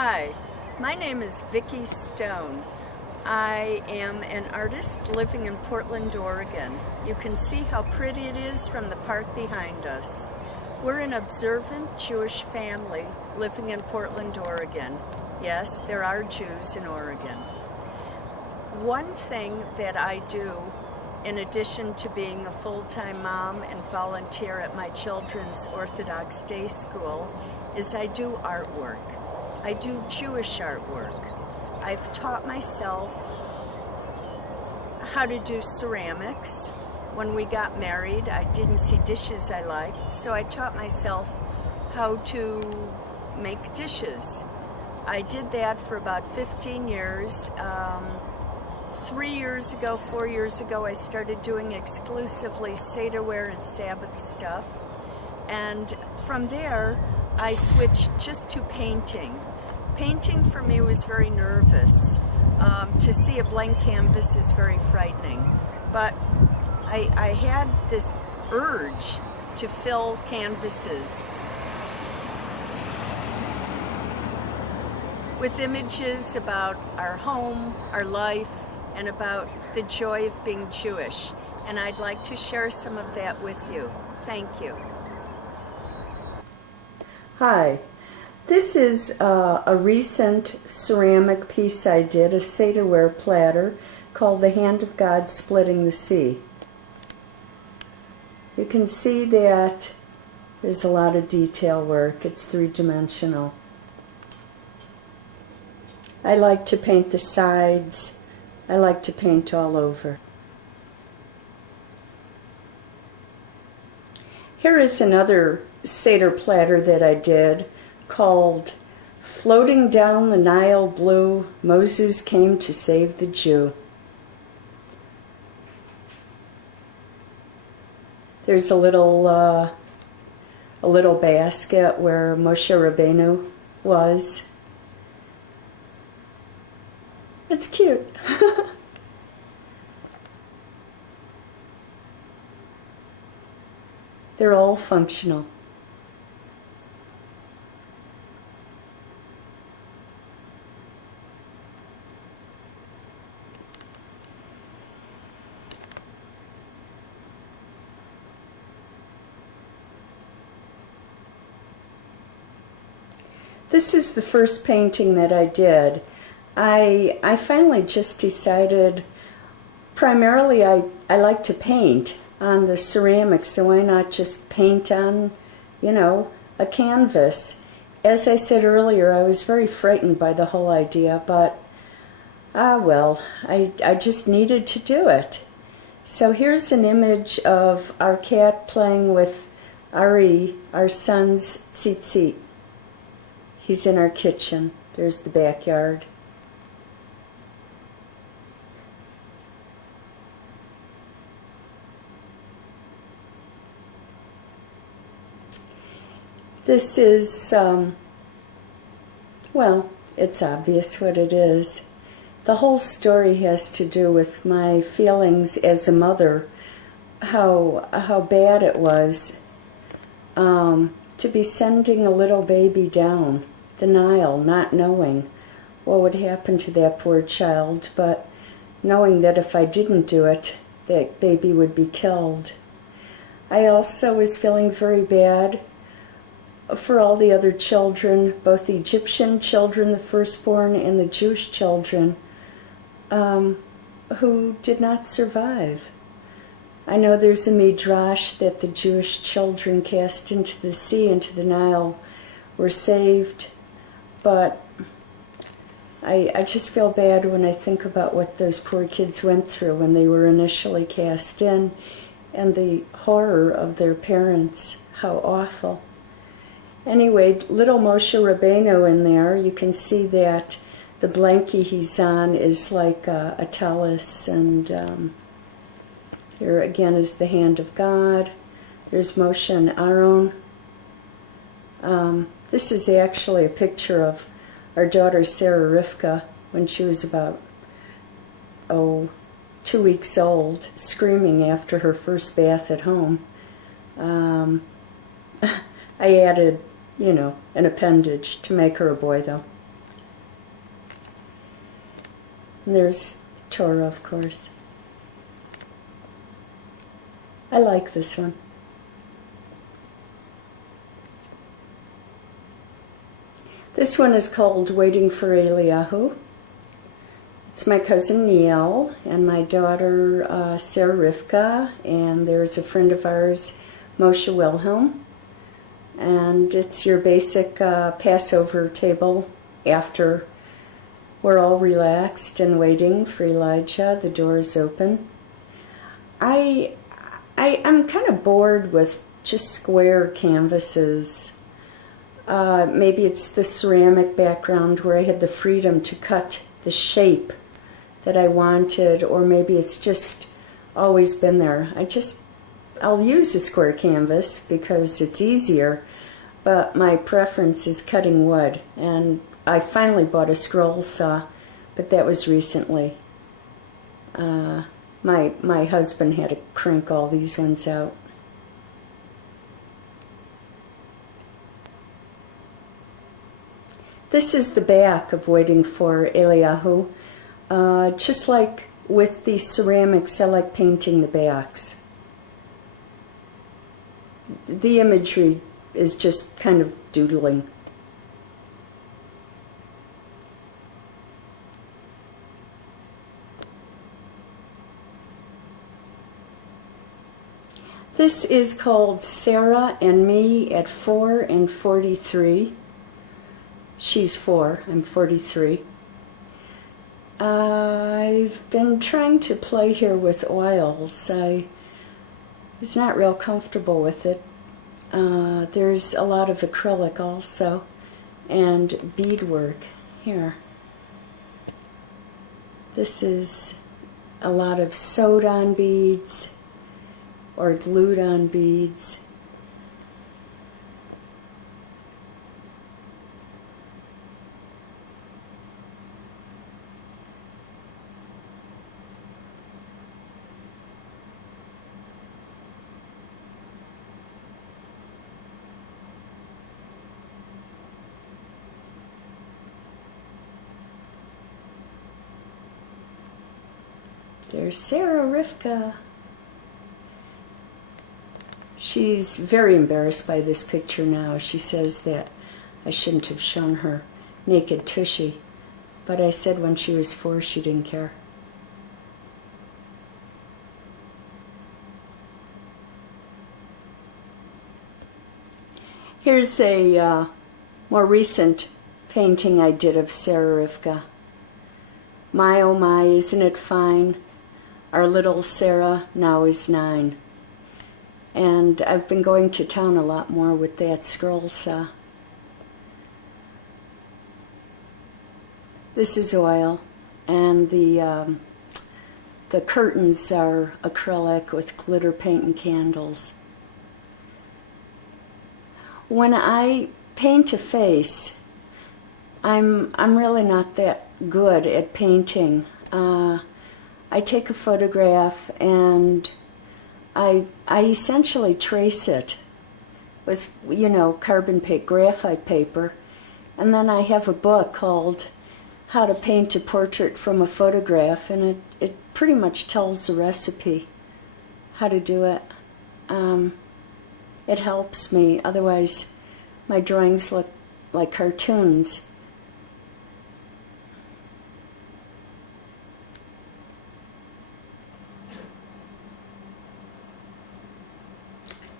Hi, my name is Vicki Stone. I am an artist living in Portland, Oregon. You can see how pretty it is from the park behind us. We're an observant Jewish family living in Portland, Oregon. Yes, there are Jews in Oregon. One thing that I do, in addition to being a full-time mom and volunteer at my children's Orthodox day school, is I do artwork. I do Jewish artwork. I've taught myself how to do ceramics. When we got married, I didn't see dishes I liked, so I taught myself how to make dishes. I did that for about 15 years. 4 years ago, I started doing exclusively Sederware and Sabbath stuff. And from there, I switched just to painting. Painting for me was very nervous. To see a blank canvas is very frightening. But I had this urge to fill canvases with images about our home, our life, and about the joy of being Jewish. And I'd like to share some of that with you. Thank you. Hi, this is a recent ceramic piece I did, a Sederware platter called The Hand of God Splitting the Sea. You can see that there's a lot of detail work. It's three-dimensional. I like to paint the sides. I like to paint all over. Here is another Seder platter that I did called Floating Down the Nile Blue, Moses Came to Save the Jew. There's a little basket where Moshe Rabbeinu was. It's cute. They're all functional. This is the first painting that I did. I finally just decided, primarily I like to paint on the ceramics, so why not just paint on, a canvas. As I said earlier, I was very frightened by the whole idea, but, I just needed to do it. So here's an image of our cat playing with Ari, our son's tzitzit. He's in our kitchen. There's the backyard. This is, it's obvious what it is. The whole story has to do with my feelings as a mother, how bad it was to be sending a little baby down the Nile, not knowing what would happen to that poor child, but knowing that if I didn't do it, that baby would be killed. I also was feeling very bad for all the other children, both the Egyptian children, the firstborn, and the Jewish children, who did not survive. I know there's a midrash that the Jewish children cast into the sea, into the Nile, were saved, but I just feel bad when I think about what those poor kids went through when they were initially cast in, and the horror of their parents. How awful. Anyway, little Moshe Rabbeinu in there, you can see that the blankie he's on is like a tallis, and here again is the hand of God. There's Moshe and Aaron. This is actually a picture of our daughter Sarah Rivka when she was about 2 weeks old, screaming after her first bath at home. I added, an appendage to make her a boy, though. And there's Torah, of course. I like this one. This one is called Waiting for Eliyahu. It's my cousin Neil and my daughter Sarah Rivka, and there's a friend of ours, Moshe Wilhelm. And it's your basic Passover table after we're all relaxed and waiting for Elijah. The door is open. I'm kind of bored with just square canvases. Maybe it's the ceramic background where I had the freedom to cut the shape that I wanted, or maybe it's just always been there. I'll use a square canvas because it's easier, but my preference is cutting wood. And I finally bought a scroll saw, but that was recently. My husband had to crank all these ones out. This is the back of Waiting for Eliyahu. Just like with the ceramics, I like painting the backs. The imagery is just kind of doodling. This is called Sarah and Me at 4 and 43. She's 4, I'm 43. I've been trying to play here with oils. I was not real comfortable with it. There's a lot of acrylic also, and beadwork here. This is a lot of sewed-on beads or glued-on beads. There's Sarah Rivka. She's very embarrassed by this picture now. She says that I shouldn't have shown her naked tushy, but I said when she was 4 she didn't care. Here's a more recent painting I did of Sarah Rivka. My oh my, isn't it fine? Our little Sarah now is 9. And I've been going to town a lot more with that scroll saw. This is oil, and the curtains are acrylic with glitter paint and candles. When I paint a face, I'm really not that good at painting. I take a photograph and I essentially trace it with, carbon paper, graphite paper, and then I have a book called How to Paint a Portrait from a Photograph, and it pretty much tells the recipe, how to do it. It helps me, otherwise my drawings look like cartoons.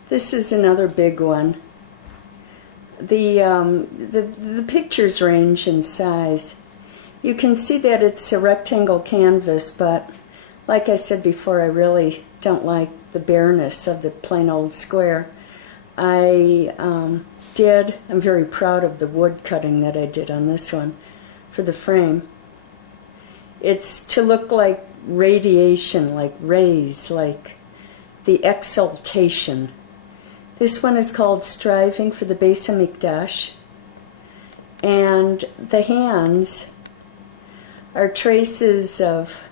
This is another big one. The pictures range in size. You can see that it's a rectangle canvas, but like I said before, I really don't like the bareness of the plain old square. I'm very proud of the wood cutting that I did on this one for the frame. It's to look like radiation, like rays, like the exaltation. This one is called Striving for the Beis Hamikdash, and the hands are traces of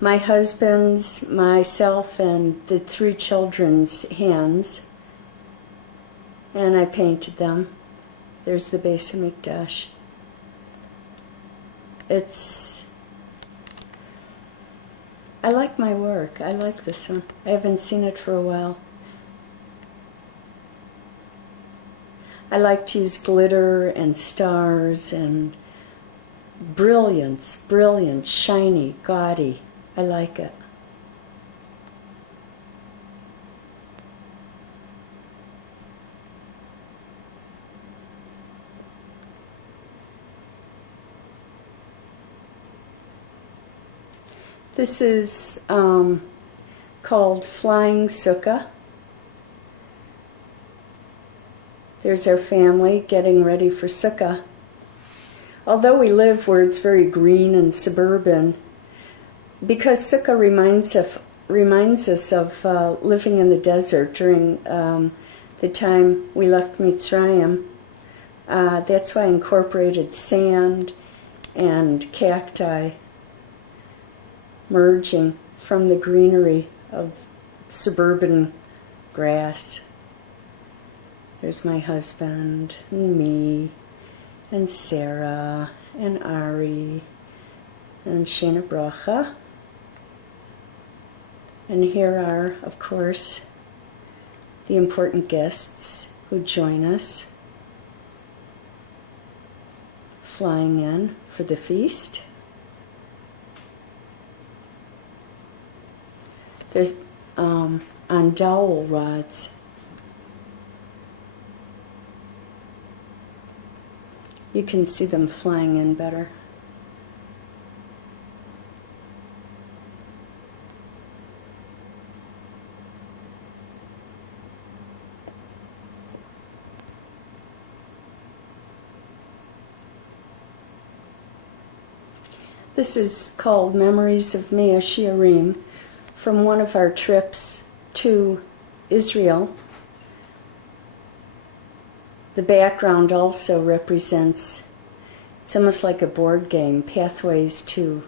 my husband's, myself, and the 3 children's hands, and I painted them. There's the Beis Hamikdash. It's I like my work. I like this one. I haven't seen it for a while. I like to use glitter and stars and brilliance, brilliant, shiny, gaudy. I like it. This is called Flying Sukkah. There's our family getting ready for Sukkah. Although we live where it's very green and suburban, because Sukkah reminds us of living in the desert during the time we left Mitzrayim. That's why I incorporated sand and cacti merging from the greenery of suburban grass. There's my husband and me and Sarah and Ari and Shana Bracha. And here are, of course, the important guests who join us flying in for the feast. There's on dowel rods. You can see them flying in better. This is called Memories of Mea Shearim, from one of our trips to Israel. The background also represents, it's almost like a board game, pathways to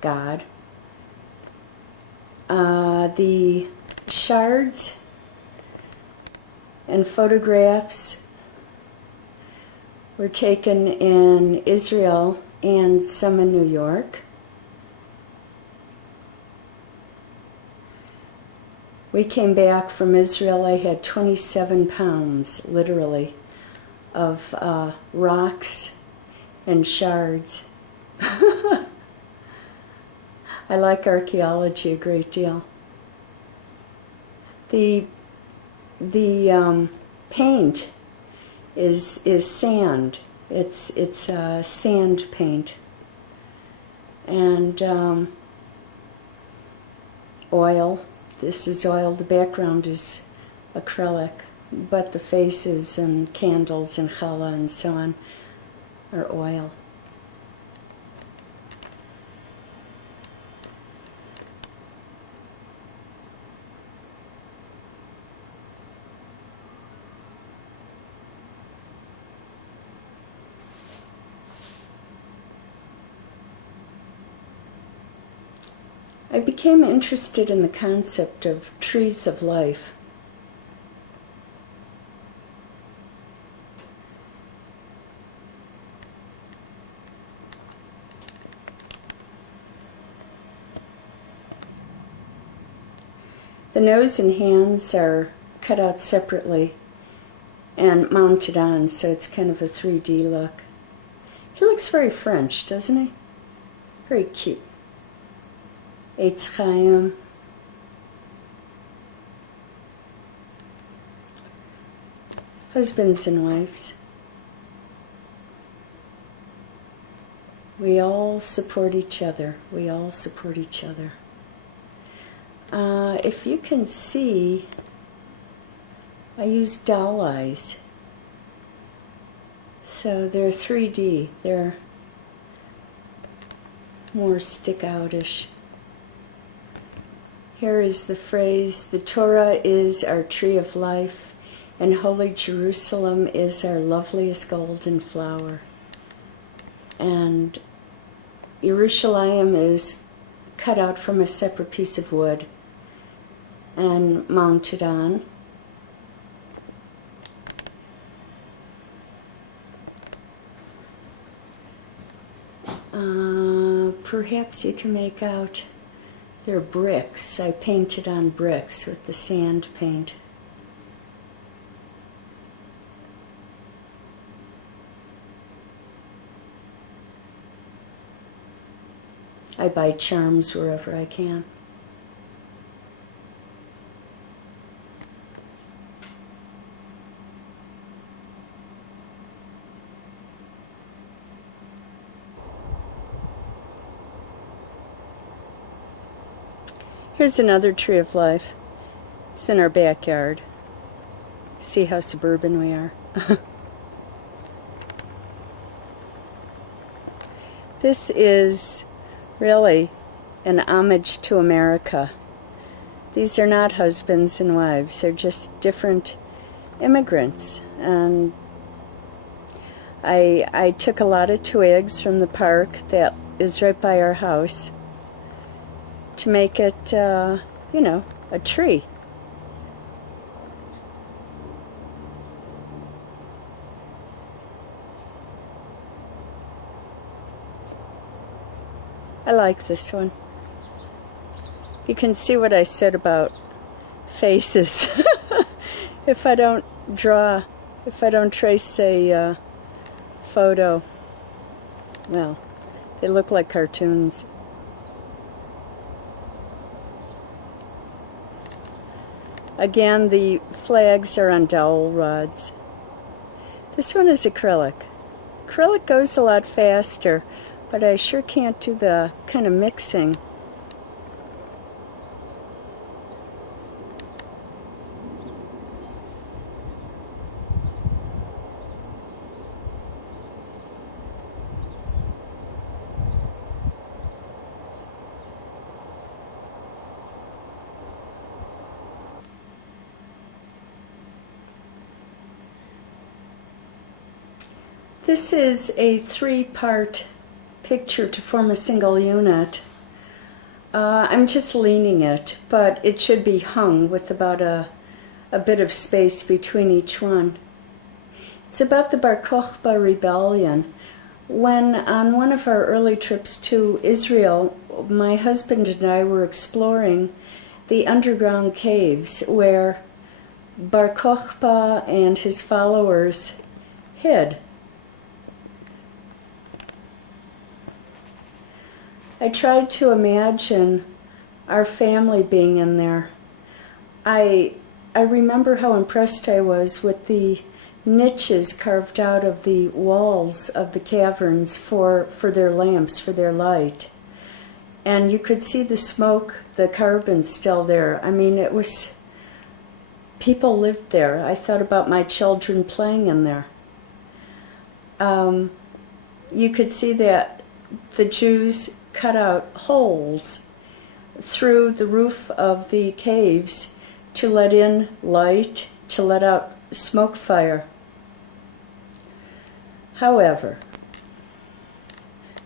God. The shards and photographs were taken in Israel and some in New York. We came back from Israel, I had 27 pounds, literally, of rocks and shards. I like archaeology a great deal. The paint is sand. It's sand paint. And oil. This is oil. The background is acrylic, but the faces and candles and challah and so on are oil. I became interested in the concept of trees of life. The nose and hands are cut out separately and mounted on, so it's kind of a 3D look. He looks very French, doesn't he? Very cute. Eitz Chaim. Husbands and wives. We all support each other. We all support each other. If you can see, I use doll eyes. So they're 3D. They're more stick-outish. Here is the phrase, the Torah is our tree of life, and Holy Jerusalem is our loveliest golden flower. And Yerushalayim is cut out from a separate piece of wood and mounted on. Perhaps you can make out They're bricks. I painted on bricks with the sand paint. I buy charms wherever I can. Here's another tree of life. It's in our backyard. See how suburban we are. This is really an homage to America. These are not husbands and wives. They're just different immigrants. And I took a lot of twigs from the park that is right by our house to make it, a tree. I like this one. You can see what I said about faces. If I don't trace a photo, well, they look like cartoons. Again, the flags are on dowel rods. This one is acrylic. Acrylic goes a lot faster, but I sure can't do the kind of mixing. This is a 3-part picture to form a single unit. I'm just leaning it, but it should be hung with about a bit of space between each one. It's about the Bar Kokhba rebellion. When on one of our early trips to Israel, my husband and I were exploring the underground caves where Bar Kokhba and his followers hid. I tried to imagine our family being in there. I remember how impressed I was with the niches carved out of the walls of the caverns for their lamps, for their light. And you could see the smoke, the carbon still there. I mean, it was, people lived there. I thought about my children playing in there. You could see that the Jews cut out holes through the roof of the caves to let in light, to let out smoke fire. However,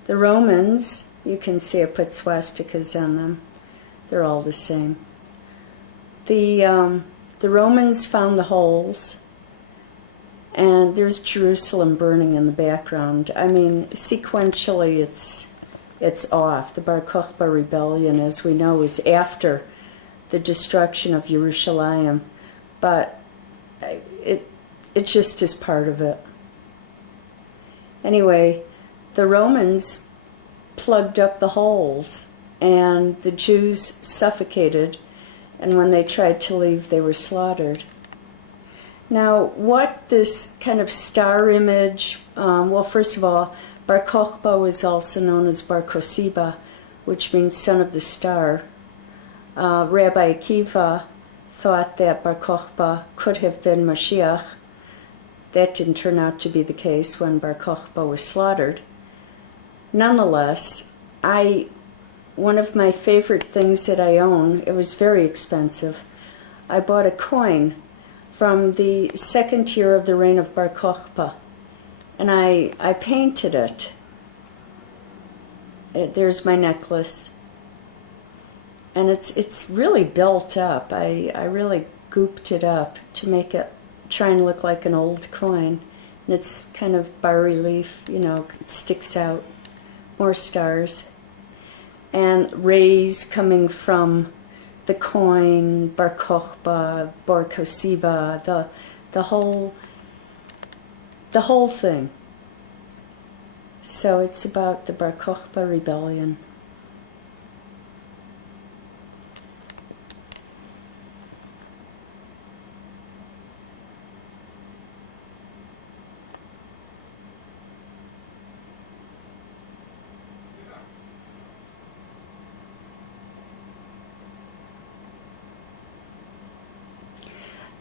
the Romans, you can see I put swastikas on them. They're all the same. The Romans found the holes, and there's Jerusalem burning in the background. I mean, sequentially it's off. The Bar Kokhba rebellion, as we know, is after the destruction of Jerusalem, but it just is part of it. Anyway, the Romans plugged up the holes, and the Jews suffocated, and when they tried to leave, they were slaughtered. Now, what this kind of star image, well, first of all, Bar Kokhba is also known as Bar Kosiba, which means son of the star. Rabbi Akiva thought that Bar Kokhba could have been Mashiach. That didn't turn out to be the case when Bar Kokhba was slaughtered. Nonetheless, one of my favorite things that I own, it was very expensive. I bought a coin from the second year of the reign of Bar Kokhba, and I painted it. There's my necklace. And it's really built up. I really gooped it up to make it try and look like an old coin. And it's kind of bas-relief, it sticks out. More stars. and rays coming from the coin, Bar Kokhba, Bar Kosiba, the whole thing. So it's about the Bar Kokhba rebellion.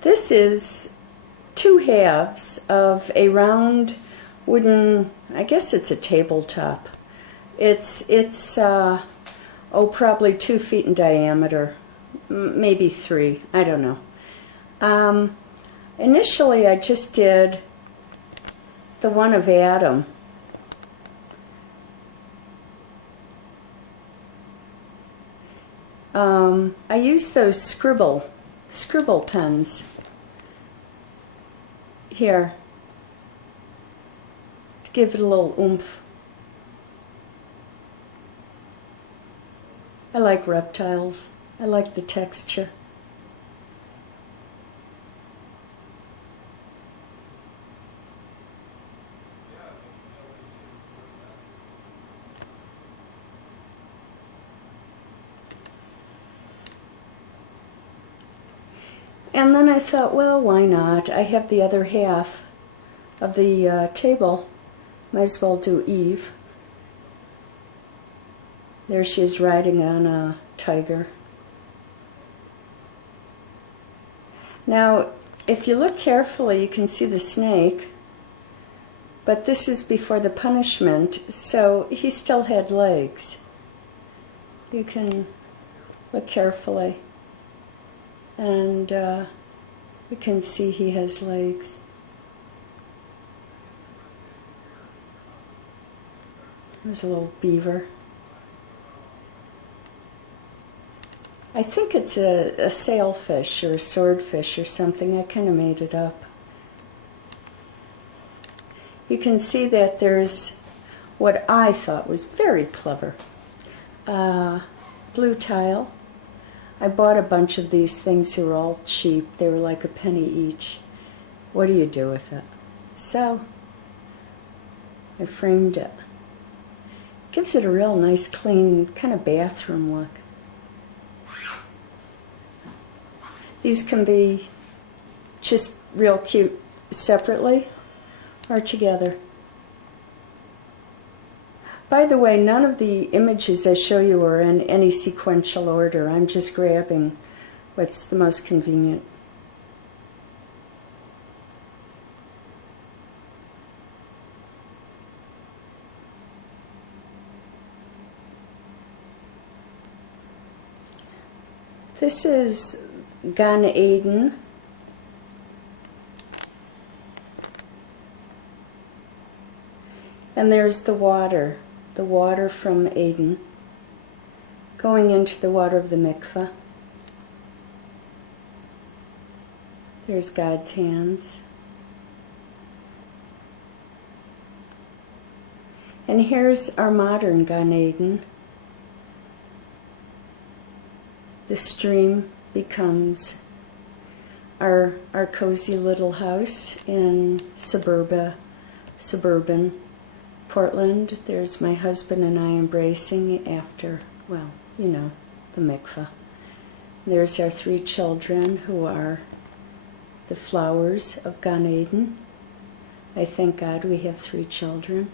This is two halves of a round wooden, I guess it's a tabletop. It's probably 2 feet in diameter, maybe 3, I don't know. Initially I just did the one of Adam. I used those scribble pens here to give it a little oomph. I like reptiles. I like the texture. And then I thought, well, why not? I have the other half of the table. Might as well do Eve. There she is riding on a tiger. Now, if you look carefully, you can see the snake. But this is before the punishment, so he still had legs. You can look carefully. And you can see he has legs. There's a little beaver. I think it's a sailfish or a swordfish or something. I kind of made it up. You can see that there's what I thought was very clever. Blue tile. I bought a bunch of these things that were all cheap. They were like a penny each. What do you do with it? So, I framed it. Gives it a real nice, clean, kind of bathroom look. These can be just real cute separately or together. By the way, none of the images I show you are in any sequential order. I'm just grabbing what's the most convenient. This is Gan Eden. And there's the water from Eden, going into the water of the mikveh. There's God's hands. And here's our modern Gan Eden. The stream becomes our cozy little house in suburban Portland. There's my husband and I embracing after, well, you know, the mikveh. There's our 3 children who are the flowers of Gan Eden. I thank God we have 3 children.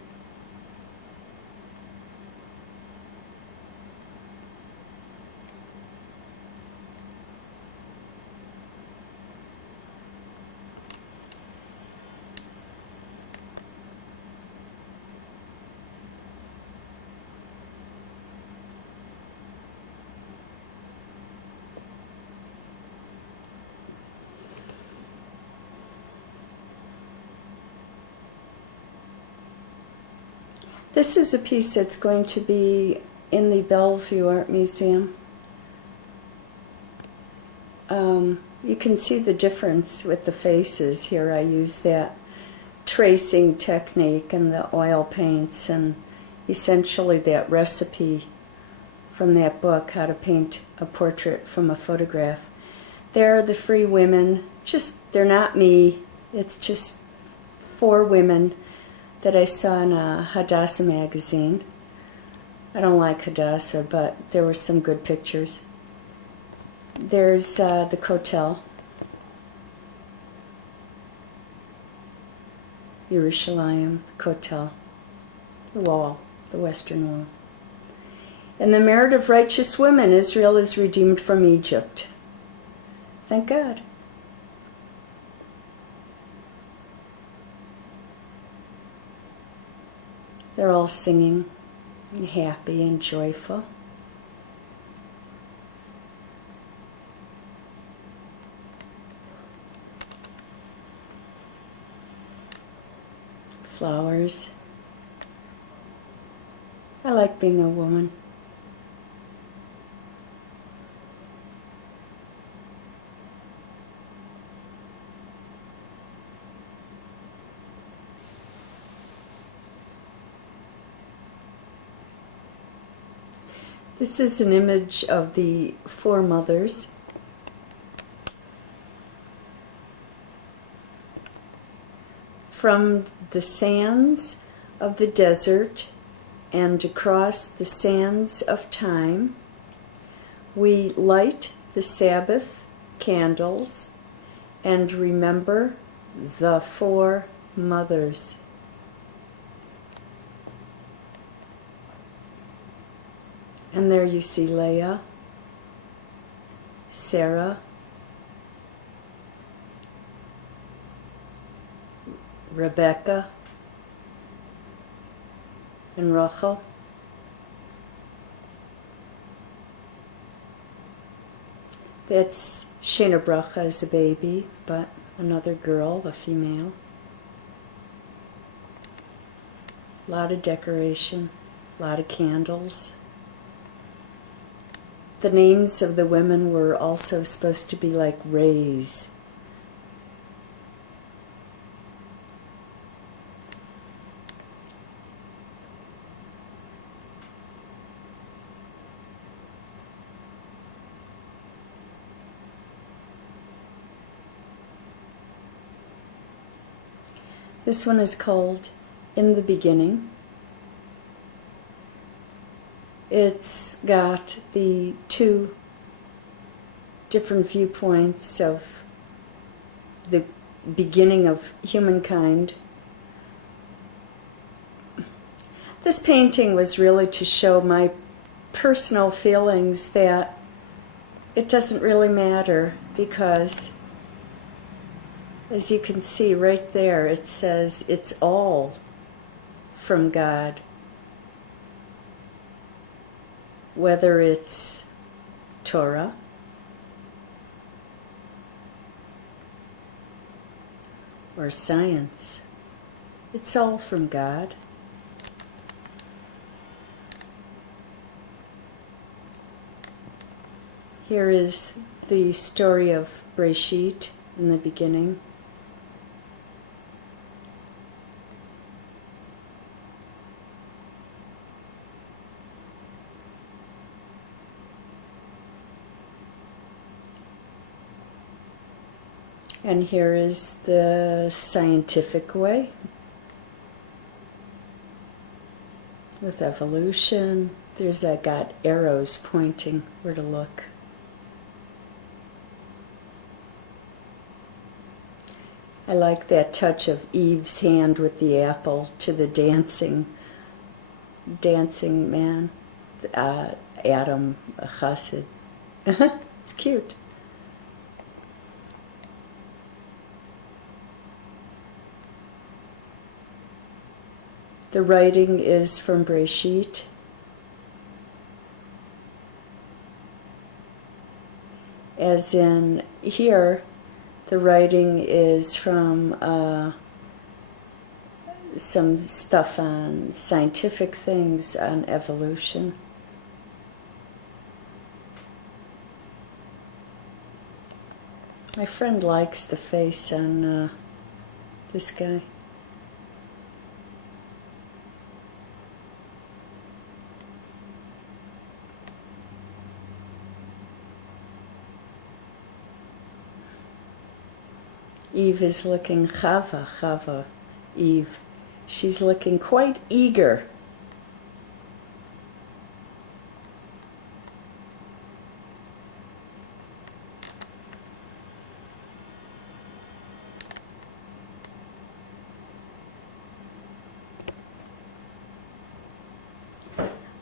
This is a piece that's going to be in the Bellevue Art Museum. You can see the difference with the faces here. I use that tracing technique and the oil paints and essentially that recipe from that book, How to Paint a Portrait from a Photograph. They're the free women, they're not me, it's just 4 women that I saw in a Hadassah magazine. I don't like Hadassah, but there were some good pictures. There's the Kotel, Yerushalayim, Kotel, the wall, the Western Wall. In the merit of righteous women, Israel is redeemed from Egypt. Thank God. They're all singing and happy and joyful. Flowers. I like being a woman. This is an image of the 4 mothers. From the sands of the desert and across the sands of time, we light the Sabbath candles and remember the 4 mothers. And there you see Leah, Sarah, Rebecca, and Rachel. That's Shena Bracha as a baby, but another girl, a female. A lot of decoration, a lot of candles. The names of the women were also supposed to be like rays. This one is called In the Beginning. It's got the 2 different viewpoints of the beginning of humankind. This painting was really to show my personal feelings that it doesn't really matter, because as you can see right there, it says it's all from God. Whether it's Torah, or science, it's all from God. Here is the story of Breshit in the beginning. And here is the scientific way, with evolution. There's got arrows pointing where to look. I like that touch of Eve's hand with the apple to the dancing man, Adam, a chassid. It's cute. The writing is from Breshit. As in here, the writing is from some stuff on scientific things, on evolution. My friend likes the face on this guy. Eve is looking, Chava, Eve. She's looking quite eager.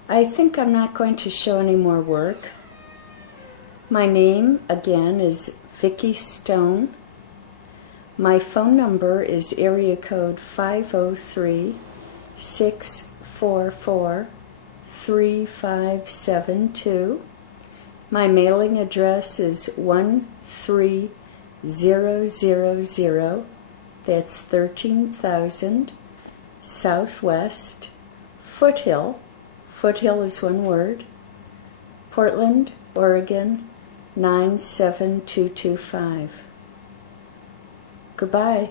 I think I'm not going to show any more work. My name, again, is Vicki Stone. My phone number is area code 503-644-3572. My mailing address is 13000, that's 13,000, Southwest, Foothill. Foothill is one word. Portland, Oregon, 97225. Goodbye.